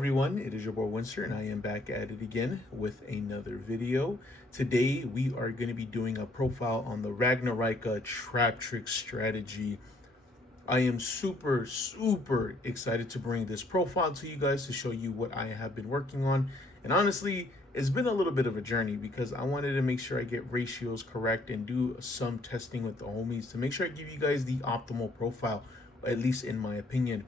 everyone, it is your boy Winster and I am back at it again with another video. Today we are going to be doing a profile on the Ragnaraika Traptrix strategy. I am super excited to bring this profile to you guys to show you what I have been working on. And honestly, it's been a little bit of a journey because I wanted to make sure I get ratios correct and do some testing with the homies to make sure I give you guys the optimal profile, at least in my opinion.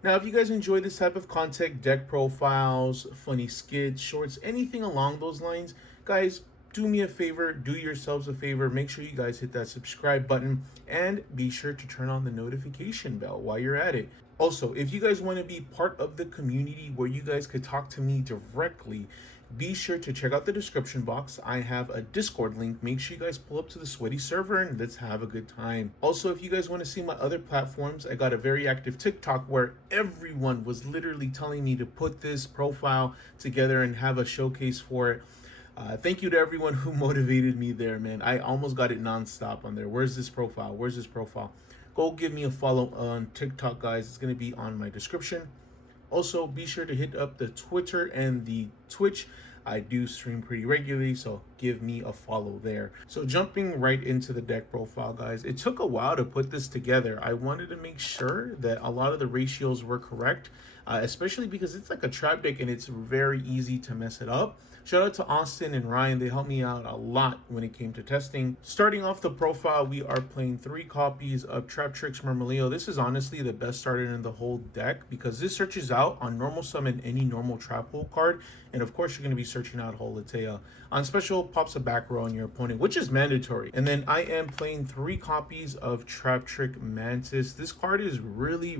Now, if you guys enjoy this type of content, deck profiles, funny skits, shorts, anything along those lines, guys, do me a favor, do yourselves a favor, make sure you guys hit that subscribe button and be sure to turn on the notification bell while you're at it. Also, if you guys want to be part of the community where you guys could talk to me directly, be sure to check out the description box. I have a Discord link. Make sure you guys pull up to the sweaty server and let's have a good time. Also, if you guys want to see my other platforms, I got a very active TikTok where everyone was literally telling me to put this profile together and have a showcase for it. Thank you to everyone who motivated me there, man. I almost got it nonstop on there. Where's this profile? Where's this profile? Go give me a follow on TikTok, guys. It's going to be on my description. Also, be sure to hit up the Twitter and the Twitch. I do stream pretty regularly, so give me a follow there. So jumping right into the deck profile, guys, it took a while to put this together. I wanted to make sure that a lot of the ratios were correct, especially because it's like a trap deck and it's very easy to mess it up. Shout out to Austin and Ryan. They helped me out a lot when it came to testing. Starting off the profile, we are playing 3 copies of Traptrix Ragnaraika. This is honestly the best starter in the whole deck because this searches out on normal summon any normal trap hole card. And of course, you're going to be searching out Holitea. On special, pops a back row on your opponent, which is mandatory. And then I am playing 3 copies of Traptrix Mantis. This card is really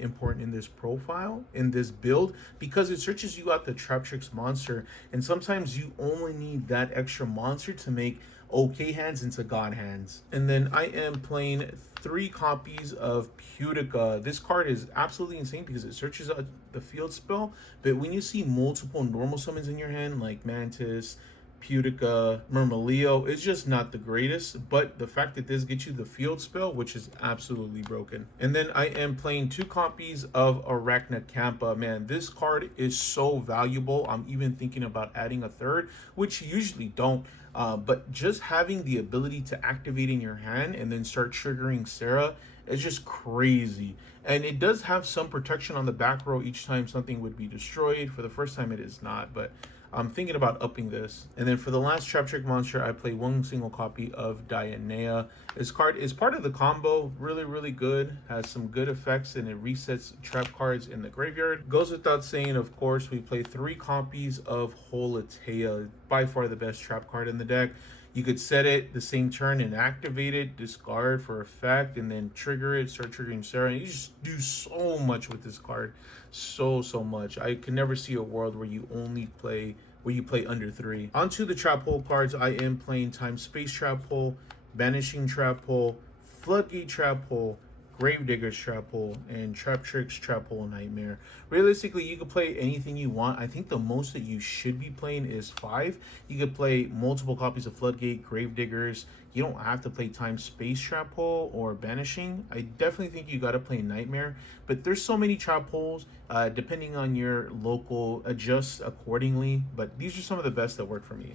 important in this profile, in this build, because it searches you out the Traptrix monster. And sometimes you only need that extra monster to make okay hands into god hands. And then I am playing 3 copies of Putica. This card is absolutely insane because it searches out the field spell, but when you see multiple normal summons in your hand like Mantis, Putica, Murmileo, it's just not the greatest, but the fact that this gets you the field spell, which is absolutely broken. And then I am playing 2 copies of Ragnaraika. Man, this card is so valuable. I'm even thinking about adding a 3rd, which you usually don't, but just having the ability to activate in your hand and then start triggering Sarah is just crazy. And it does have some protection on the back row each time something would be destroyed. For the first time it is not, but I'm thinking about upping this. And then for the last Traptrix monster, I play 1 single copy of Dianea. This card is part of the combo, really good, has some good effects, and it resets trap cards in the graveyard. Goes without saying, of course, we play 3 copies of Holitea, by far the best trap card in the deck. You could set it the same turn and activate it, discard for effect, and then trigger it, start triggering Sarah. You just do so much with this card. So much. I can never see a world where you only play, where you play under 3. Onto the trap hole cards, I am playing Time Space Trap Hole, Banishing Trap Hole, Floodgate Trap Hole, Gravedigger's Trap Hole, and Traptrix Trap Hole Nightmare. Realistically, you could play anything you want. I think the most that you should be playing is 5. You could play multiple copies of Floodgate, Gravediggers. You don't have to play Time Space Trap Hole or Banishing. I definitely think you got to play Nightmare, but there's so many trap holes, depending on your local, adjust accordingly, but these are some of the best that work for me.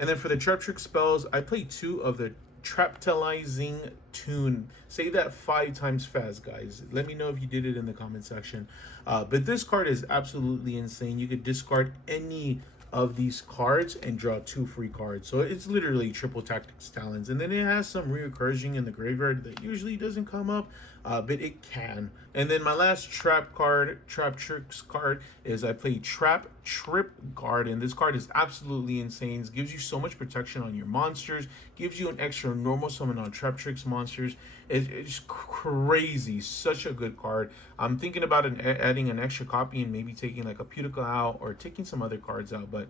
And then for the Traptrix spells, I play 2 of the Traptalizing Tune. Say that 5 times fast, guys. Let me know if you did it in the comment section. But this card is absolutely insane. You could discard any of these cards and draw 2 free cards. So it's literally triple Tactics Talons. And then it has some reoccurring in the graveyard that usually doesn't come up, but it can. And then my last Traptrix card is I play Trap Trip Guard, and this card is absolutely insane. It gives you so much protection on your monsters, gives you an extra normal summon on Traptrix monsters. It's crazy. Such a good card. I'm thinking about adding an extra copy and maybe taking like a Putica out or taking some other cards out, but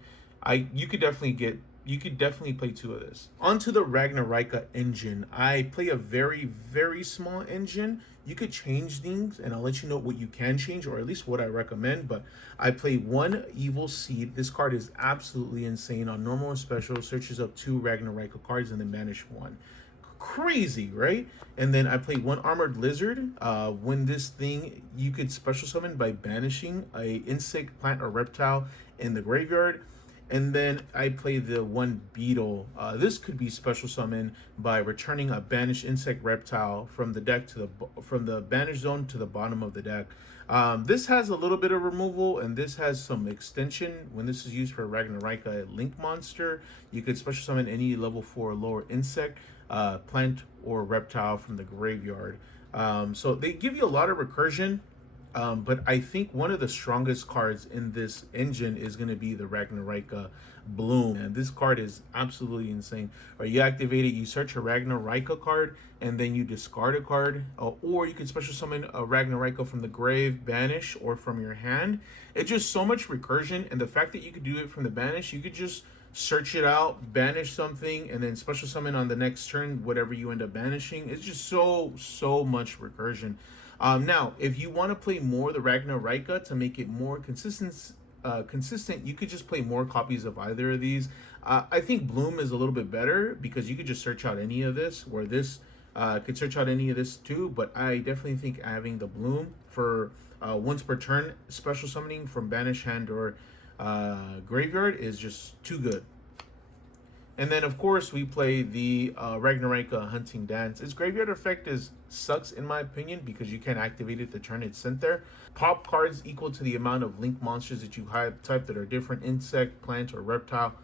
you could definitely play 2 of this. Onto the Ragnaraika engine. I play a very small engine. You could change things, and I'll let you know what you can change, or at least what I recommend, but I play 1 Evil Seed. This card is absolutely insane. On normal and special, searches up 2 Ragnaraika cards and then banish 1. crazy, right? And then I play one Armored Lizard. When this thing, you could special summon by banishing a insect, plant, or reptile in the graveyard. And then I play the one Beetle. This could be special summon by returning a banished insect reptile from the deck to from the banished zone to the bottom of the deck. This has a little bit of removal, and this has some extension. When this is used for Ragnaraika Link monster, you could special summon any level 4 or lower insect, plant, or reptile from the graveyard. So they give you a lot of recursion. But I think one of the strongest cards in this engine is going to be the Ragnaraika Bloom. And this card is absolutely insane. Or you activate it, you search a Ragnaraika card, and then you discard a card. Or you can special summon a Ragnaraika from the grave, banish, or from your hand. It's just so much recursion. And the fact that you could do it from the banish, you could just search it out, banish something, and then special summon on the next turn whatever you end up banishing. It's just so much recursion. Now, if you want to play more the Ragnaraika to make it more consistent, you could just play more copies of either of these. I think Bloom is a little bit better because you could just search out any of this, where this could search out any of this too. But I definitely think having the Bloom for once per turn special summoning from Banish Hand or Graveyard is just too good. And then, of course, we play the Ragnaraika Hunting Dance. Its graveyard effect sucks, in my opinion, because you can't activate it the turn it's sent there. Pop cards equal to the amount of link monsters that you have type that are different, insect, plant, or reptile.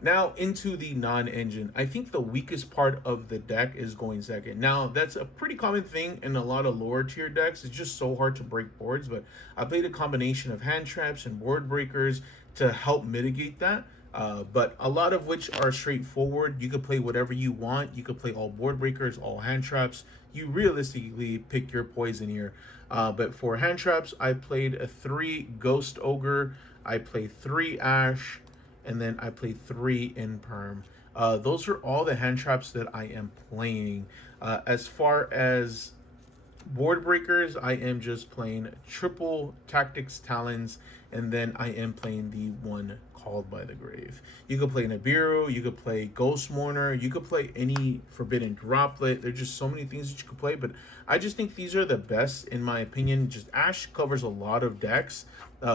Now, into the non-engine. I think the weakest part of the deck is going second. Now, that's a pretty common thing in a lot of lower tier decks. It's just so hard to break boards, but I played a combination of hand traps and board breakers to help mitigate that. But a lot of which are straightforward. You could play whatever you want. You could play all board breakers, all hand traps. You realistically pick your poison here. But for hand traps, I played a 3 Ghost Ogre. I played 3 Ash. And then I played 3 Imperm. Those are all the hand traps that I am playing. As far as board breakers, I am just playing triple Traptrix Talons. And then I am playing the one Called by the Grave. You could play Nibiru, you could play Ghost Mourner, you could play any Forbidden Droplet. There's just so many things that you could play, but I just think these are the best in my opinion. Just Ash covers a lot of decks.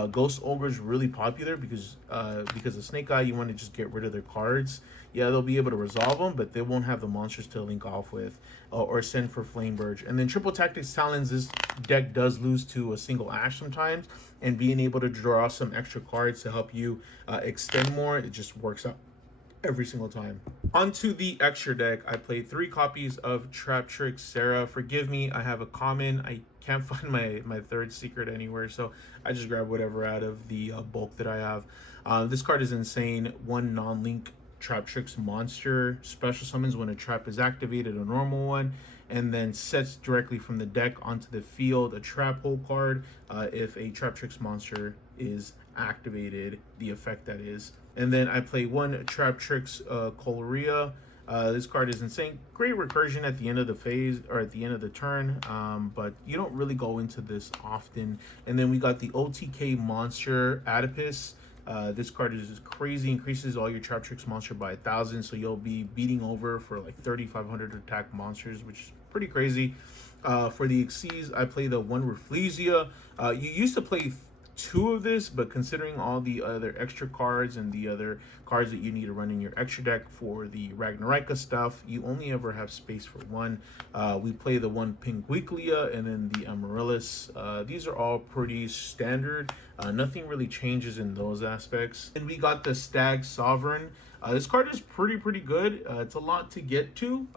Ghost Ogre is really popular because of Snake Eye. You want to just get rid of their cards. Yeah, they'll be able to resolve them, but they won't have the monsters to link off with or send for Flameburge. And then Triple Tactics Talons, this deck does lose to a single Ash sometimes, and being able to draw some extra cards to help you extend more, it just works out every single time. Onto the extra deck, I played 3 copies of Traptrix Sarah. Forgive me, I have a common. I can't find my third secret anywhere, so I just grab whatever out of the bulk that I have. This card is insane. 1 non-link Traptrix monster special summons when a trap is activated, a normal one, and then sets directly from the deck onto the field a trap hole card if a Traptrix monster is activated, the effect that is. And then I play 1 Traptrix Coloria. This card is insane. Great recursion at the end of the phase or at the end of the turn, but you don't really go into this often. And then we got the OTK monster Adipus. This card is crazy, increases all your Traptrix monster by 1,000, so you'll be beating over for like 3,500 attack monsters, which is pretty crazy. For the Xyz, I play the 1 Rafflesia. You used to play 2 of this, but considering all the other extra cards and the other cards that you need to run in your extra deck for the Ragnaraika stuff, you only ever have space for 1. We play the 1 Pinguiclia and then the Amaryllis. These are all pretty standard. Nothing really changes in those aspects. And we got the Stag Sovereign. This card is pretty good. It's a lot to get to,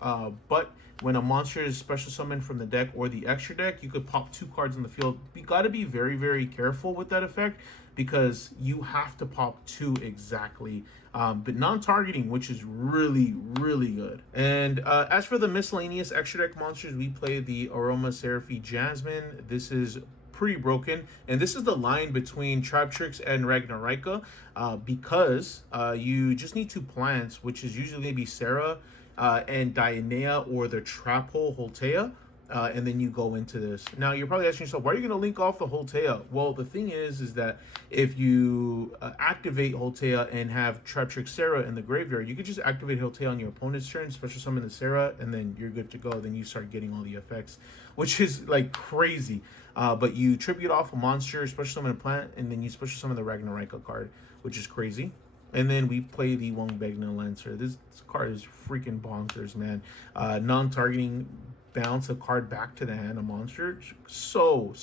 but when a monster is special summoned from the deck or the extra deck, you could pop 2 cards on the field. You got to be very careful with that effect because you have to pop 2 exactly, but non-targeting, which is really good. And as for the miscellaneous extra deck monsters, we play the Aromaseraphy Jasmine. This is pretty broken, and this is the line between Traptrix and Ragnaraika, because you just need 2 plants, which is usually going to be Sarah and Dionea or the Trap Hole Holtea. and then you go into this. Now you're probably asking yourself, why are you going to link off the Holtea? Well, the thing is that if you activate Holtea and have Traptrix Sarah in the graveyard, you could just activate Holtea on your opponent's turn, special summon the Sarah, and then you're good to go. Then you start getting all the effects, which is like crazy. But you tribute off a monster, special summon a plant, and then you special summon the Ragnaraika card, which is crazy. And then we play the Wongbegna Lancer. This card is freaking bonkers, man. Non-targeting, bounce a card back to the hand, a monster. So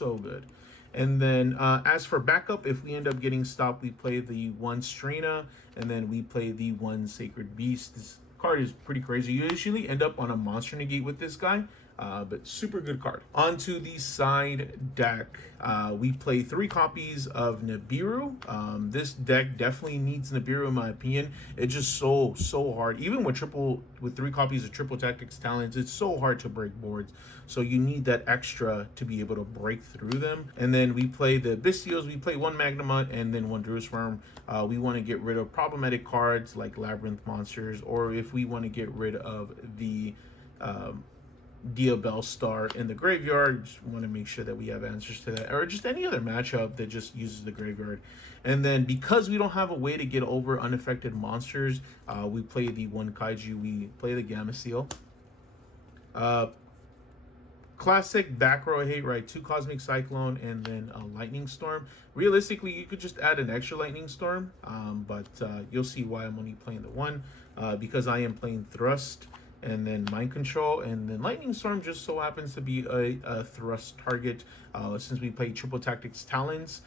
good. And then as for backup, if we end up getting stopped, we play the one Strena, and then we play the one Sacred Beast. This card is pretty crazy. You usually end up on a monster negate with this guy. But super good card. Onto the side deck, we play 3 copies of Nibiru. This deck definitely needs Nibiru in my opinion. It's just so hard. Even with 3 copies of Triple Tactics Talents, it's so hard to break boards. So you need that extra to be able to break through them. And then we play the Bestios. We play 1 Magnamut and then 1 Druisworm. We want to get rid of problematic cards like Labyrinth monsters, or if we want to get rid of the Diabell Star in the graveyard, just want to make sure that we have answers to that, or just any other matchup that just uses the graveyard. And then because we don't have a way to get over unaffected monsters, we play the 1 Kaiju, we play the Gamma Seal. Classic back row I hate, right? 2 Cosmic Cyclone and then a Lightning Storm. Realistically, you could just add an extra Lightning Storm, but you'll see why I'm only playing the 1, because I am playing Thrust and then Mind Control, and then Lightning Storm just so happens to be a thrust target. Since we play Triple Tactics Talons,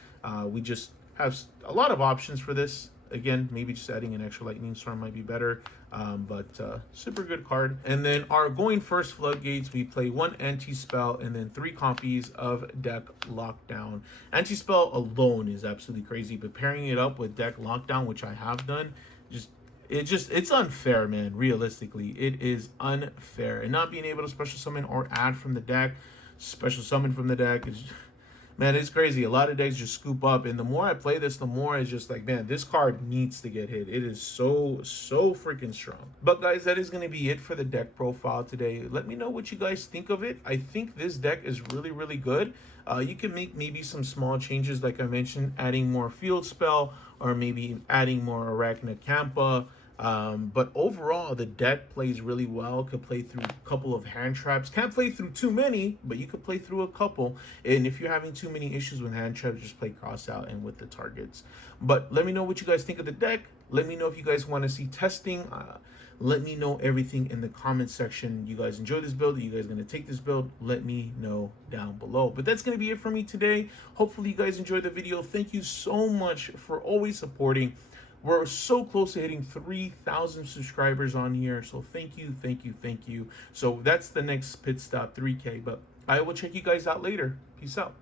we just have a lot of options for this. Again, maybe just adding an extra Lightning Storm might be better, but super good card. And then our going first Floodgates, we play 1 Anti-Spell and then 3 copies of Deck Lockdown. Anti-Spell alone is absolutely crazy, but pairing it up with Deck Lockdown, which I have done, it's unfair, man. Realistically, it is unfair. And not being able to special summon or add from the deck, special summon from the deck is, man, it's crazy. A lot of decks just scoop up, and the more I play this, the more it's just like, man, this card needs to get hit. It is so freaking strong. But guys, that is going to be it for the deck profile today. Let me know what you guys think of it. I think this deck is really good. You can make maybe some small changes, like I mentioned, adding more field spell, or maybe adding more Arachna-Kampa. But overall, the deck plays really well. Could play through a couple of hand traps. Can't play through too many, but you could play through a couple. And if you're having too many issues with hand traps, just play cross out and with the targets. But let me know what you guys think of the deck. Let me know if you guys want to see testing. Let me know everything in the comment section. You guys enjoy this build? Are you guys going to take this build? Let me know down below. But that's going to be it for me today. Hopefully you guys enjoyed the video. Thank you so much for always supporting. We're so close to hitting 3,000 subscribers on here. So thank you. So that's the next pit stop, 3K. But I will check you guys out later. Peace out.